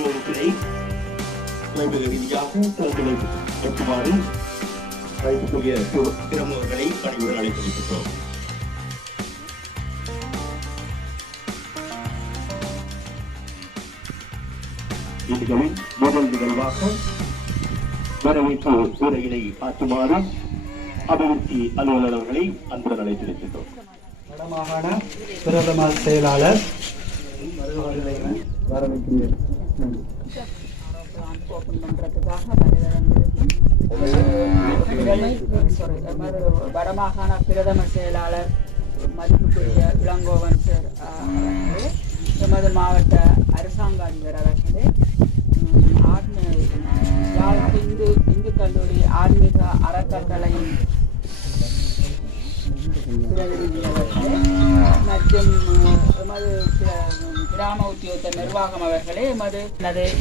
விநியோகத்தினை மிக ரீதியாக திறந்து வைக்குமாறு வைக்கக்கூடிய பிரமுகர்களை பணிவுடன் அழைத்திருக்கிறோம். இந்நிகழ்வின் முதல் நிகழ்வாக வரவேற்பு உரையினை ஆற்றுமாறு அபிவிருத்தி அலுவலர்களை அன்புடன் அழைத்திருக்கின்றோம். வடமாகாண பிரதம செயலாளர் வடமாகாண பிரதம செயலாளர் மதிப்புக்குரிய இளங்கோவன் சார் அவர்களே, எமது மாவட்ட அரசாங்க அதிபர் அவர்களே, இந்து கல்லூரி ஆன்மீக அறக்கட்டளையின் மற்றும் எமது கிராம உத்தியோக நிர்வாகம் அவர்களே, எமது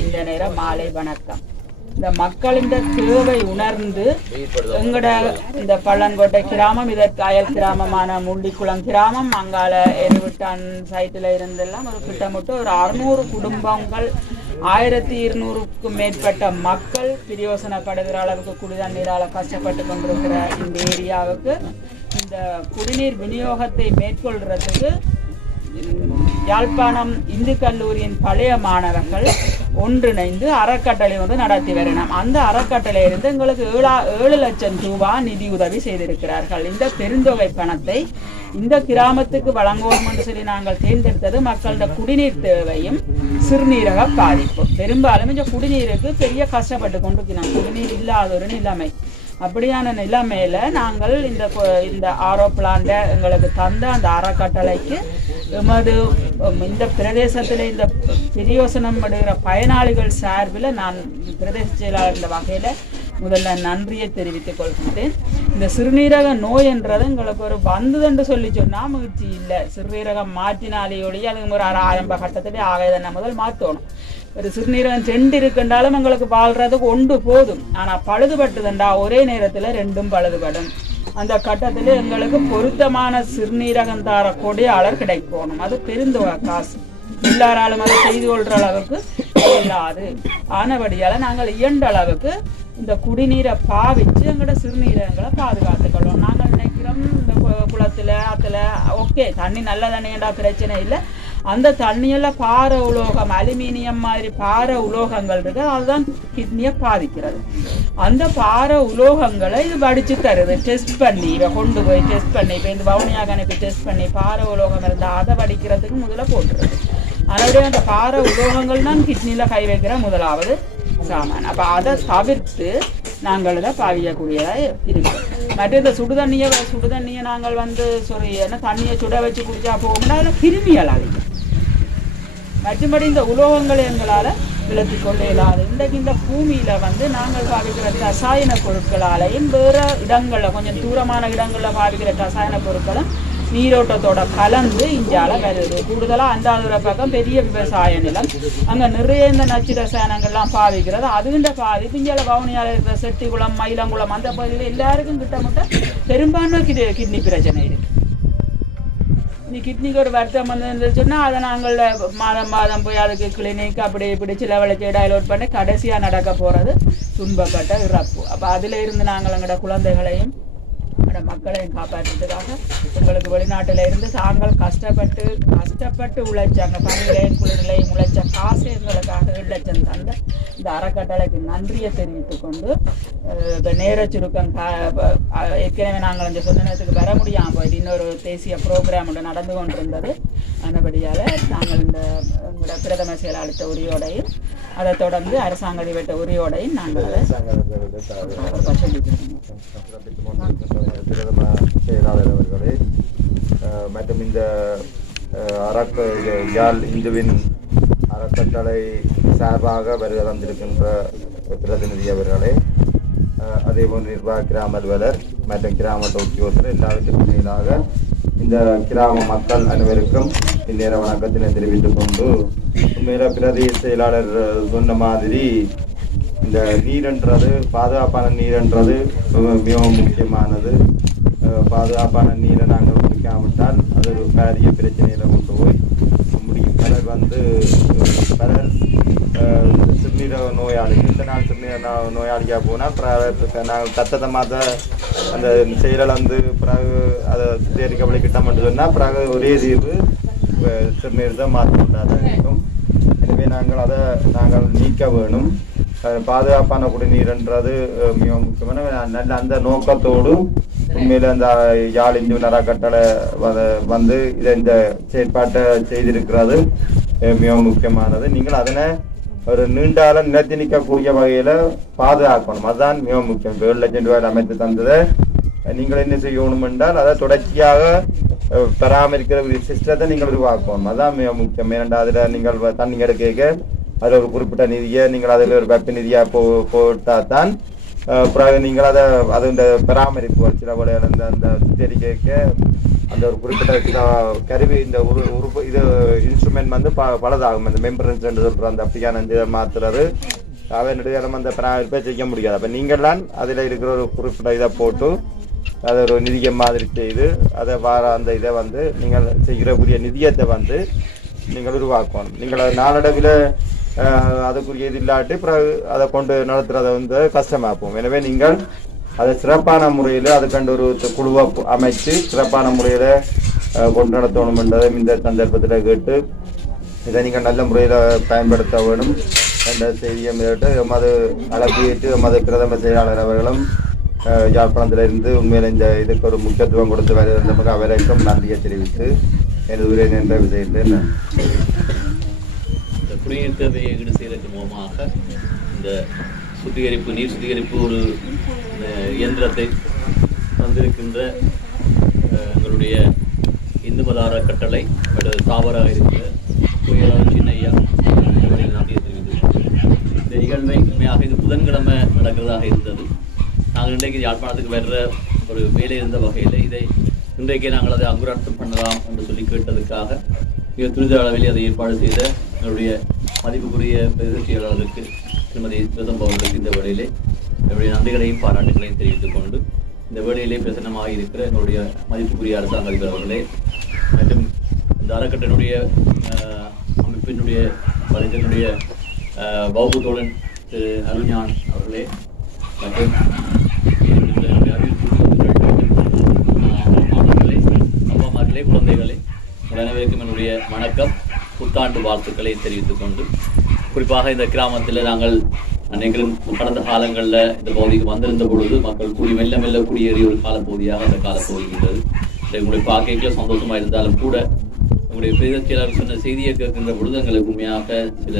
இந்த நேரம் மாலை வணக்கம். இந்த மக்களின் தேவை உணர்ந்து எங்கட இந்த பள்ளங்கோட்டை கிராமம், இதற்கு அயல் கிராமமான முள்ளிக்குளம் கிராமம், அங்கால எருவிட்டான் சைட்டில் இருந்தெல்லாம் ஒரு கிட்டத்தட்ட ஒரு 600 குடும்பங்கள், 1200க்கும் மேற்பட்ட மக்கள் பிரயோசனப்படுகிற அளவுக்கு குடிநீரால் கஷ்டப்பட்டு கொண்டிருக்கிற இந்த ஏரியாவுக்கு இந்த குடிநீர் விநியோகத்தை மேற்கொள்றதுக்கு யாழ்ப்பாணம் இந்து கல்லூரியின் பழைய மாணவர்கள் ஒன்றிணைந்து அறக்கட்டளை ஒன்று நடத்தி வரணும். அந்த அறக்கட்டளையிலிருந்து எங்களுக்கு 7 லட்சம் ரூபாய் நிதி உதவி செய்திருக்கிறார்கள். இந்த பெருந்தொகை பணத்தை இந்த கிராமத்துக்கு வழங்குவோம் என்று சொல்லி நாங்கள் தேர்ந்தெடுத்தது மக்களோட குடிநீர் தேவையும் சிறுநீரக பாதிப்பு. பெரும்பாலும் இந்த குடிநீருக்கு பெரிய கஷ்டப்பட்டு கொண்டிருக்கிறோம். குடிநீர் இல்லாத ஒரு நிலைமை. அப்படியான நிலைமையில நாங்கள் இந்த ஆரோ பிளான்ட எங்களுக்கு தந்த அந்த அறக்கட்டளைக்கு எமது இந்த பிரதேசத்தில் இந்த பிரயோசனம் அடைகிற பயனாளிகள் சார்பில் நான் பிரதேச செயலாளர் இந்த வகையில் முதல்ல நன்றியை தெரிவித்துக் கொள்கின்றேன். இந்த சிறுநீரக நோய் என்றது எங்களுக்கு ஒரு வந்ததுன்னு சொல்லி சொன்னால் மகிழ்ச்சி இல்லை. சிறுநீரகம் மாற்றினாலேயோடைய அதுக்கு ஒரு ஆரம்ப கட்டத்திலே ஆகையதனை முதல் மாற்றணும். ஒரு சிறுநீரகம் 2 இருக்குன்றாலும் எங்களுக்கு வாழ்றதுக்கு 1 போதும். ஆனால் பழுதுபட்டுதுண்டா ஒரே நேரத்தில் 2ம் பழுதுபடும். அந்த கட்டத்தில் எங்களுக்கு பொருத்தமான சிறுநீரகம் தார கொடையாளர் கிடைக்கணும். அது பெருந்தொகை காசு, எல்லாராலும் அதை செய்து கொள்ற அளவுக்கு இல்லாது. ஆனபடியால் நாங்கள் இயன்ற அளவுக்கு இந்த குடிநீரை பாவிச்சு எங்களோட சிறுநீரகங்களை பாதுகாத்துக்கொள்வோம். நாங்கள் நினைக்கிறோம் இந்த குளத்தில் ஆற்றுல ஓகே தண்ணி நல்ல தண்ணியண்டா பிரச்சனை இல்லை. அந்த தண்ணியெல்லாம் பார உலோகம், அலுமினியம் மாதிரி பார உலோகங்கள் இருக்கு, அதுதான் கிட்னியை பாதிக்கிறது. அந்த பார உலோகங்களை இது வடிச்சு தருது. டெஸ்ட் பண்ணி இதை கொண்டு போய் டெஸ்ட் பண்ணி இப்போ இந்த வவுனியாக அனுப்பி டெஸ்ட் பண்ணி பார உலோகம் இருந்தால் அதை வடிக்கிறதுக்கு முதல்ல போட்டுருது. அதனுடைய அந்த பார உலோகங்கள் தான் கிட்னியில் கை வைக்கிற முதலாவது சாமான். அப்போ அதை தவிர்த்து நாங்கள் இதை பாவிக்கக்கூடியதாக இருக்குது. மற்ற இந்த சுடுதண்ணியை நாங்கள் தண்ணியை சுட வச்சு குடிச்சா போகும்னா அதில் கிருமிகள் அதிகம். மற்றபடி இந்த உலோகங்களை எங்களால் விளக்கி கொள்ள இயலாது. இன்றைக்கு இந்த பூமியில் நாங்கள் பாவிக்கிற ரசாயன பொருட்களாலையும் வேறு இடங்களில் கொஞ்சம் தூரமான இடங்களில் பாவிக்கிற ரசாயன பொருட்களும் நீரோட்டத்தோட கலந்து இஞ்சால வருது. கூடுதலாக அந்தாதுரை பக்கம் பெரிய விவசாய நிலம், அங்கே நிறைய இந்த நச்சு ரசாயனங்கள்லாம் பாவிக்கிறது. அதுகின்ற பாதிப்பு இஞ்சால வவுனியால் இருக்கிற செட்டிக்குளம், மயிலங்குளம் அந்த பகுதியில் எல்லாருக்கும் கிட்டத்தட்ட பெரும்பான்மை கிட்னி பிரச்சனை இருக்குது. நீ கிட்னிக்கு ஒரு வருத்தம் வந்து சொன்னால் அதை நாங்கள் மாதம் போய் அதுக்கு கிளினிக் அப்படி இப்படி சிலவழிச்சு டைலோட் பண்ணி கடைசியாக நடக்க போகிறது துன்பப்பட்ட இறப்பு. அப்போ அதில் இருந்து நாங்கள் எங்களோட குழந்தைகளையும் மக்களையும் காப்பாற்றுறதுக்காக எங்களுக்கு வெளிநாட்டில் இருந்து தாங்கள் கஷ்டப்பட்டு உழைச்சாங்க, பணிகளையும் குளிர்களையும் உழைச்ச காசு எங்களுக்காக 7 லட்சம் தந்த இந்த அறக்கட்டளைக்கு நன்றியை தெரிவித்துக் கொண்டு இப்போ நேர சுருக்கம் ஏற்கனவே நாங்கள் இந்த சொன்ன நேரத்துக்கு வர முடியாமல் போயிட்டு இன்னொரு தேசிய ப்ரோக்ராம் ஒன்று நடந்து கொண்டிருந்தது. அதன்படியால் நாங்கள் எங்களோட பிரதம செயலாளர் உரியோடையும் அதை தொடர்ந்து அரசாங்க அதிபர் உரியோடையும் நாங்கள் அதை சொல்லிக்கிறோம். பிரதம செயலாளர் அவர்களே மற்றும் இந்த யாழ் இந்துவின் அறக்கட்டளை சார்பாக வருகை தந்திருக்கின்ற பிரதிநிதி அவர்களே, அதேபோன்று நிர்வாக கிராம அலுவலர் மற்றும் கிராம உத்தியோகத்தர் எல்லாவற்றுக்கும் மேலாக இந்த கிராம மக்கள் அனைவருக்கும் இந்நேர வணக்கத்தினை தெரிவித்துக் கொண்டு, உண்மையில பிரதேச செயலாளர் சொன்ன மாதிரி இந்த நீரென்றது பாதுகாப்பான நீரென்றது மிகவும் முக்கியமானது. பாதுகாப்பான நீரை நாங்கள் வைக்காவிட்டால் அது ஒரு பாரிய பிரச்சனையில் கொண்டு போய் முடியும். பலர் பலர் சிறுநீரக நோயாளிகள் இந்த நாள் சிறுநீரக நோயாளியாக போனால் நாங்கள் தத்ததமாக அந்த செயலிழந்து பிறகு அதை சுத்திகரிக்கப்படி கிட்டம்னு சொன்னால் பிறகு ஒரே தீர்வு சிறுநீர் தான் மாற்றிக்கொண்டாக இருக்கும். எனவே நாங்கள் நீக்க வேணும். பாதுகாப்பான குடிநீர்ன்றது மிக முக்கியமான நல்ல அந்த நோக்கத்தோடு உண்மையில் அந்த யாழ் இந்து அறக்கட்டளை இதை இந்த செயற்பாட்டை செய்திருக்கிறது மிக முக்கியமானது. நீங்கள் அதனை ஒரு நீண்டால நிலைத்து நிற்கக்கூடிய வகையில் பாதுகாக்கணும். அதுதான் மிக முக்கியம். 7 லட்சம் ரூபாய் அமைத்து தந்ததை நீங்கள் என்ன செய்யணும் என்றால் அதை தொடர்ச்சியாக பராமரிக்கிற ஒரு சிஸ்டத்தை நீங்கள் உருவாக்கணும். அதுதான் மிக முக்கியம். ஏனென்றால் அதில் நீங்கள் தண்ணி எடுக்க அதில் ஒரு குறிப்பிட்ட நிதியை நீங்கள் அதில் ஒரு வெப்ப நிதியாக போட்டால் தான் பிறகு நீங்கள் அது இந்த பராமரிப்பு சில வழிகள் அந்த சுத்திகரிக்க அந்த ஒரு குறிப்பிட்ட சில கருவி இந்த உறுப்பு இது இன்ஸ்ட்ருமெண்ட் பலதாகும். அந்த மெம்பரன்ஸ் என்று சொல்கிற அந்த அப்படியான இதை மாற்றுறது நெடுகாலம் அந்த பராமரிப்பை செய்ய முடியாது. அப்போ நீங்கள் தான் அதில் இருக்கிற ஒரு குறிப்பிட்ட இதை போட்டு அதை ஒரு நிதியை மாதிரி செய்து அதை அந்த இதை நீங்கள் செய்கிறக்கூடிய நிதியத்தை நீங்கள் உருவாக்கணும். நீங்கள் நாளடைவில் அதுக்குரிய இது இல்லாட்டி பிறகு அதை கொண்டு நடத்துறதை கஷ்டமாகும். எனவே நீங்கள் அதை சிறப்பான முறையில் அதுக்கண்டு ஒரு குழுவை அமைச்சு சிறப்பான முறையில் கொண்டு நடத்தணும் என்றதை இந்த சந்தர்ப்பத்தில் கேட்டு இதை நீங்கள் நல்ல முறையில் பயன்படுத்த வேணும் என்ற செய்தியை கேட்டு எமது அளவியேற்று எமது பிரதம செயலாளர் அவர்களும் யாழ்ப்பாணத்திலிருந்து உண்மையில் இந்த இதுக்கு ஒரு முக்கியத்துவம் கொடுத்து வருகின்ற அவரைக்கும் நன்றியை தெரிவித்து எனது உரை என்ற விஷயத்தில் குடிநீர் தேவையை ஈடு செய்வதற்கு மூலமாக இந்த நீர் சுத்திகரிப்பு ஒரு இயந்திரத்தை தந்திருக்கின்ற எங்களுடைய இந்து மத அறக்கட்டளை தாவராக இருக்கிற சின்னையா நன்றியை தெரிவித்து இந்த நிகழ்வை உண்மையாக இது புதன்கிழமை நடக்கிறதாக இருந்தது. நாங்கள் இன்றைக்கு யாழ்ப்பாணத்துக்கு வர்ற ஒரு வேலை இருந்த வகையில் இன்றைக்கே நாங்கள் அதை அங்குரார்த்தம் பண்ணலாம் என்று சொல்லி கேட்டதுக்காக மிக துரித அளவில் அதை ஏற்பாடு செய்த எங்களுடைய மதிப்புக்குரிய பிரதிநிதியாளருக்கு திருமதி சிவதம்பா அவர்களுக்கு இந்த வேளையிலே என்னுடைய நன்றிகளையும் பாராட்டுகளையும் தெரிவித்துக் கொண்டு இந்த வேளையிலே பிரசன்னமாக இருக்கிற என்னுடைய மதிப்புக்குரிய அரசாங்க அதிபர் அவர்களே மற்றும் இந்த அறக்கட்டளையினுடைய அமைப்பினுடைய வலைதனுடைய பௌபு தோழன் திரு அருள்ஞான் அவர்களே மற்றும் அம்மாமார்களே குழந்தைகளே அனைவருக்கும் என்னுடைய வணக்கம் புத்தாண்டு வாழ்த்துக்களை தெரிவித்துக் கொண்டு குறிப்பாக இந்த கிராமத்தில் நாங்கள் அன்னைகளும் கடந்த காலங்களில் இந்த பகுதிக்கு வந்திருந்த பொழுது மக்கள் மெல்ல மெல்ல குடியேறிய ஒரு காலப்பகுதியாக அந்த காலப்பகுதி இருந்தது. உங்களுடைய பார்க்கையில் சந்தோஷமாக இருந்தாலும் கூட உங்களுடைய பிரதேச செயலாளர் சொன்ன செய்தியை கேட்கின்ற பொழுது எங்களுக்கு உண்மையாக சில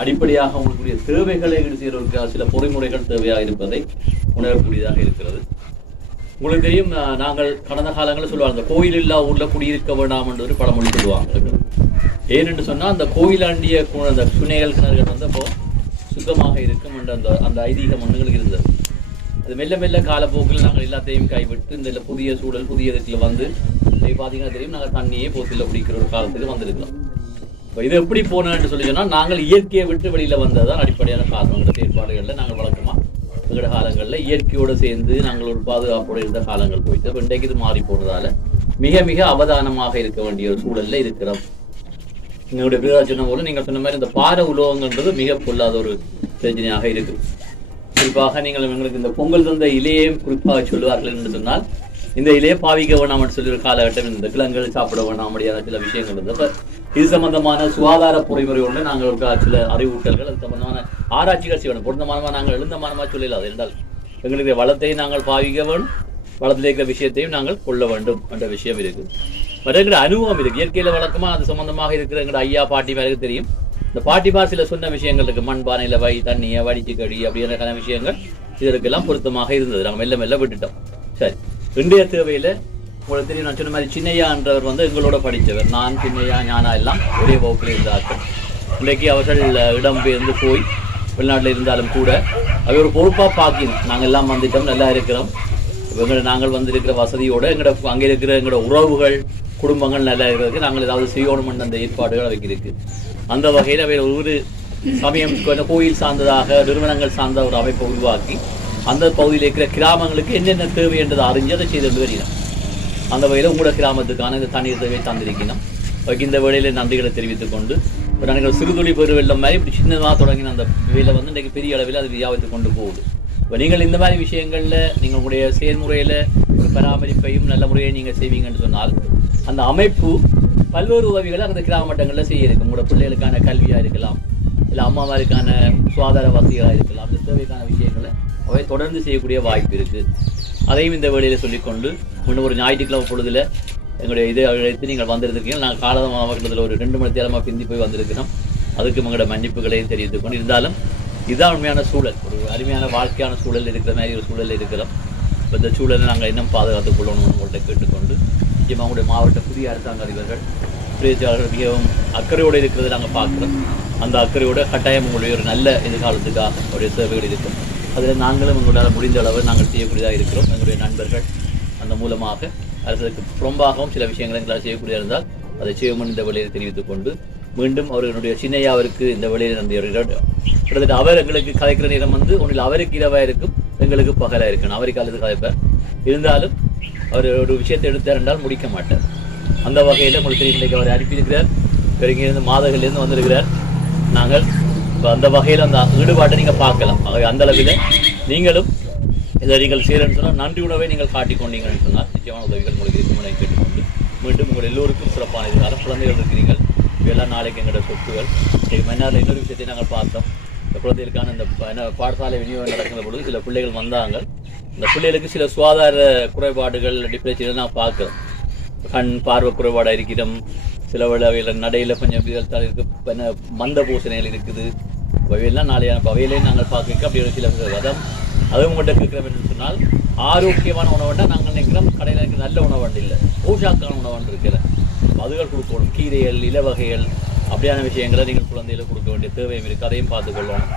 அடிப்படையாக உங்களுடைய தேவைகளை ஈடு செய்வதற்காக சில பொறிமுறைகள் தேவையாக இருப்பதை உணரக்கூடியதாக இருக்கிறது. உங்களுக்கு தெரியும், நாங்கள் கடந்த காலங்களில் சொல்லுவாங்க அந்த கோயில் இல்லா ஊரில் குடியிருக்க வேண்டாம் என்று ஒரு பழமொழி சொல்லுவாங்க. ஏனென்று சொன்னால் அந்த கோயிலாண்டிய அந்த சுனைகள் கிணறுகள் அப்போ சுத்தமாக இருக்கும் என்ற அந்த ஐதீகம் ஒன்றுகளுக்கு இருந்தது. அது மெல்ல மெல்ல காலப்போக்கில் நாங்கள் எல்லாத்தையும் கைவிட்டு இந்த புதிய சூழல் புதிய இடத்துல பார்த்தீங்கன்னா தெரியும் நாங்கள் தண்ணியே போத்தில் குடிக்கிற ஒரு காலத்துக்கு வந்திருக்கலாம். இப்போ இது எப்படி போனோன்னு சொல்லி சொன்னால் நாங்கள் இயற்கையை விட்டு வெளியில் வந்ததுதான் அடிப்படையான காரணங்கள செயற்பாடுகளில் நாங்கள் வழக்கமாக எங்களோட காலங்களில் இயற்கையோடு சேர்ந்து நாங்கள் ஒரு பாதுகாப்போடு இருந்த காலங்கள் போயிட்டு இப்போ இன்றைக்கு இது மாறி போனதால மிக மிக அவதானமாக இருக்க வேண்டிய ஒரு சூழலில் இருக்கிறோம். எங்களுடைய பிரிதா சொன்ன போது நீங்கள் சொன்ன மாதிரி இந்த பார உலோகங்கன்றது மிக பொல்லாத ஒரு பிரச்சனையாக இருக்கு. குறிப்பாக நீங்கள் எங்களுக்கு இந்த பொங்கல் தந்த இலையே குறிப்பாக சொல்லுவார்கள் என்று சொன்னால் இந்த இலையை பாவிக்க வேணாம் என்று சொல்லி ஒரு காலகட்டம் இந்த கிழங்குகள் சாப்பிட வேணாம் முடியாத சில விஷயங்கள் இருந்தது. இது சம்பந்தமான சுகாதார பொறிமுறை ஒன்று நாங்கள் சில அறிவூட்டல்கள் அது சம்பந்தமான ஆராய்ச்சிகள் செய்யணும். பொருத்தமானமாக நாங்கள் எழுந்தமானமாக சொல்லலாது என்றால் எங்களுக்கு வளத்தை நாங்கள் பாவிக்க வேண்டும், வளத்தில் இருக்கிற விஷயத்தையும் நாங்கள் கொள்ள வேண்டும் என்ற விஷயம் இருக்கு. மற்ற அனுபவம் இருக்கு. இயற்கையில வழக்கமா அது சம்பந்தமாக இருக்கிற எங்களோட ஐயா பாட்டிமாருக்கு தெரியும். இந்த பாட்டிமார் சில சொன்ன விஷயங்கள் இருக்கு. மண்பானையில தண்ணியை வடிச்சு கடி அப்படின்ற விஷயங்கள் இதற்கெல்லாம் பொருத்தமாக இருந்தது. நாங்கள் மெல்ல மெல்ல விட்டுட்டோம். சரி, இன்றைய தேவையில உங்களுக்கு தெரியும், நான் சொன்ன மாதிரி சின்னையான்றவர் எங்களோட படித்தவர். நான் சின்னையா ஞானா எல்லாம் ஒரே வகுப்பில் இருந்தார்கள். இன்றைக்கு அவர்கள் இடம்பெயர்ந்து போய் வெளிநாட்டில் இருந்தாலும் கூட அவர் ஒரு பொறுப்பாக பார்க்கணும். நாங்கள் எல்லாம் வந்துட்டோம், நல்லா இருக்கிறோம். நாங்கள் வந்திருக்கிற வசதியோட எங்களோட அங்கே இருக்கிற எங்களோட உறவுகள் குடும்பங்கள் நல்லா இருக்கிறதுக்கு நாங்கள் ஏதாவது செய்யணும்னு அந்த ஏற்பாடுகள் அவைக்கு இருக்கு. அந்த வகையில் அவை ஒரு சமயம் கோயில் சார்ந்ததாக நிறுவனங்கள் சார்ந்த ஒரு அமைப்பை உருவாக்கி அந்த பகுதியில் இருக்கிற கிராமங்களுக்கு என்னென்ன தேவை என்றதை அறிஞ்சு அதை செய்து வருகிறோம். அந்த வகையில் உங்களோட கிராமத்துக்கான இந்த தண்ணீர் தேவை தந்திருக்கணும். இந்த வேளையில் நன்றிகளை தெரிவித்துக் கொண்டு இப்போ நாங்கள் சிறுதுளி பெருவெள்ளம் மாதிரி இப்படி சின்னதாக தொடங்கின அந்த வேலை வந்து இன்றைக்கு பெரிய அளவில் அது வியாபித்து கொண்டு போகுது. இப்போ நீங்கள் இந்த மாதிரி விஷயங்களில் நீங்கள் உங்களுடைய செயல்முறையில் ஒரு பராமரிப்பையும் நல்ல முறையை நீங்கள் செய்வீங்கன்னு சொன்னால் அந்த அமைப்பு பல்வேறு உதவிகளை அந்த கிராம மட்டங்களில் செய்ய இருக்கும். உங்களோட பிள்ளைகளுக்கான கல்வியாக இருக்கலாம், இல்லை அம்மாமாருக்கான சுகாதார வசதிகளாக இருக்கலாம், அந்த தேவைக்கான விஷயங்களை அவை தொடர்ந்து செய்யக்கூடிய வாய்ப்பு இருக்குது. அதையும் இந்த வேளையில் சொல்லிக்கொண்டு இன்னும் ஒரு ஞாயிற்றுக்கிழமை பொழுதில் எங்களுடைய இதை அழைத்து நீங்கள் வந்திருக்கீங்க. நாங்கள் காலத மாவட்டத்தில் ஒரு 2 மணி நேரமாக பிந்தி போய் வந்திருக்கிறோம். அதுக்கு உங்களோட மன்னிப்புகளையும் தெரிவித்துக் கொண்டு இருந்தாலும் இதுதான் உண்மையான சூழல், ஒரு அருமையான வாழ்க்கையான சூழல் இருக்கிற மாதிரி ஒரு சூழல் இருக்கிறோம். இப்போ இந்த சூழலை நாங்கள் இன்னும் பாதுகாத்துக் கொள்ளணும்னு உங்கள்கிட்ட கேட்டுக்கொண்டு முக்கியமாக உங்களுடைய மாவட்ட புதிய அரசாங்க அதிபர்கள் பிரதியாளர்கள் மிகவும் அக்கறையோடு இருக்கிறது நாங்கள் பார்க்குறோம். அந்த அக்கறையோட கட்டாயம் உங்களுடைய ஒரு நல்ல எதிர்காலத்துக்காக ஒரு சேவைகள் இருக்கும். அதில் நாங்களும் உங்களால் முடிந்த அளவு நாங்கள் செய்யக்கூடியதாக இருக்கிறோம். எங்களுடைய நண்பர்கள் அந்த மூலமாக அரசுக்கு புறம்பாகவும் சில விஷயங்களை எங்களால் செய்யக்கூடியதாக இருந்தால் அதை செய்யவும் இந்த வழியை தெரிவித்துக் கொண்டு மீண்டும் அவர்களுடைய சின்னையாவிற்கு இந்த வழியில் நன்றி. கிட்டத்தட்ட அவர் எங்களுக்கு கதைக்கிற நேரம் வந்து ஒன்றில் அவருக்கு இரவாக இருக்கும், எங்களுக்கு பகலாக இருக்கணும். அவருக்கு அல்லது கதைப்பார் இருந்தாலும் அவர் ஒரு விஷயத்தை எடுத்தார் என்றால் முடிக்க மாட்டார். அந்த வகையில் உங்களுக்கு தெரியும், இன்றைக்கு அவர் அனுப்பியிருக்கிறார், இங்கிருந்து மாதங்கள்லேருந்து வந்திருக்கிறார். நாங்கள் இப்போ அந்த வகையில் அந்த ஈடுபாட்டை நீங்கள் பார்க்கலாம். அந்த அளவில் நீங்களும் இதை நீங்கள் செய்கிறேன்னு சொன்னால் நன்றி உணவை நீங்கள் காட்டிக்கொண்டீங்கன்னு சொன்னால் நிச்சயமான உதவிகள் உங்களுக்கு இருக்கும்னு கேட்டுக்கொண்டு மீண்டும் உங்கள் எல்லோருக்கும் சிறப்பான எதிர்காலம். குழந்தைகள் இருக்கிறீர்கள், இவையெல்லாம் நாளைக்கு எங்களோட சொத்துகள். மன்னாரில் இன்னொரு விஷயத்தை நாங்கள் பார்த்தோம். இந்த குழந்தைகளுக்கான இந்த பாடசாலை விநியோகம் நடக்கிற பொழுது சில பிள்ளைகள் வந்தாங்க. இந்த பிள்ளைகளுக்கு சில சுகாதார குறைபாடுகள் டிப்ரெஷன் நான் பார்க்குறோம். கண் பார்வை குறைபாடாக இருக்கிறோம், சில வகையில் நடையில் கொஞ்சம் விதத்தால் இருக்குது, மந்த பூசணைகள் இருக்குது. அவையெல்லாம் நாளையான அவையிலே நாங்கள் பார்க்க அப்படி ஒரு சில வதம் அதுவும் கொண்டு இருக்கிறோம் என்று சொன்னால் ஆரோக்கியமான உணவுண்டா நாங்கள் நினைக்கிறோம். கடையில் எனக்கு நல்ல உணவுண்டு இல்லை, போஷாக்கான உணவுண்டு இருக்கிற அதுகள் கொடுக்கணும். கீரைகள், இலவகைகள் அப்படியான விஷயங்களை நீங்கள் குழந்தைகளுக்கு கொடுக்க வேண்டிய தேவையும் இருக்குது. அதையும் பார்த்துக்கொள்ளணும்.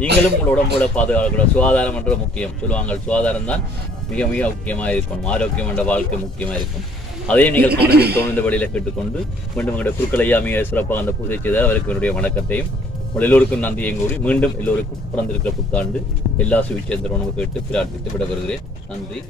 நீங்களும் உங்கள் உடம்போட பாதுகாக்கணும். சுகாதாரம் என்ற முக்கியம் சொல்லுவாங்க. சுகாதாரம் தான் மிக மிக முக்கியமாக இருக்கணும். ஆரோக்கியம் என்ற வாழ்க்கை முக்கியமாக இருக்கும். அதையும் நீங்கள் கவனத்தில் தோணுந்த வழியில் கேட்டுக்கொண்டு மீண்டும் எங்களுடைய குருக்கள் ஐயா மிக சிறப்பாக அந்த பூஜை செய்தால் அவருக்கு என்னுடைய வணக்கத்தையும் உங்கள் எல்லோருக்கும் நன்றியை கூறி மீண்டும் எல்லோருக்கும் பிறந்திருக்கிற புத்தாண்டு எல்லா சுவிச்சேந்திர உணவு கேட்டு பிரார்த்தித்து விட வருகிறேன். நன்றி.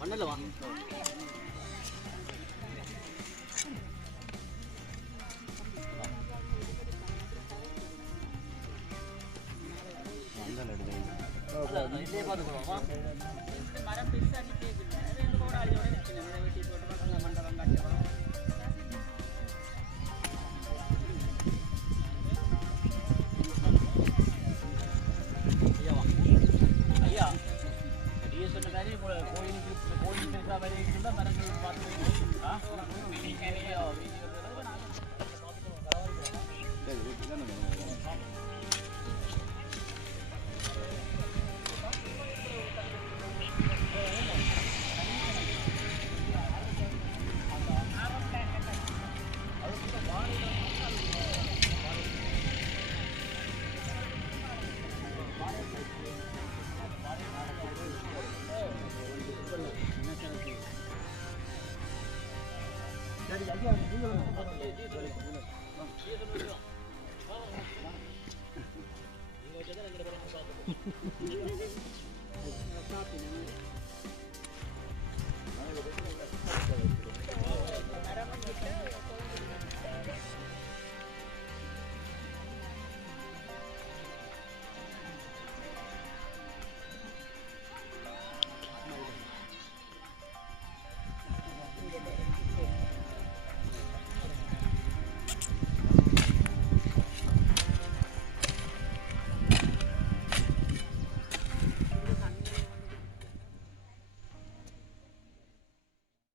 மண்ணல்ல வா மரம் பெருசாக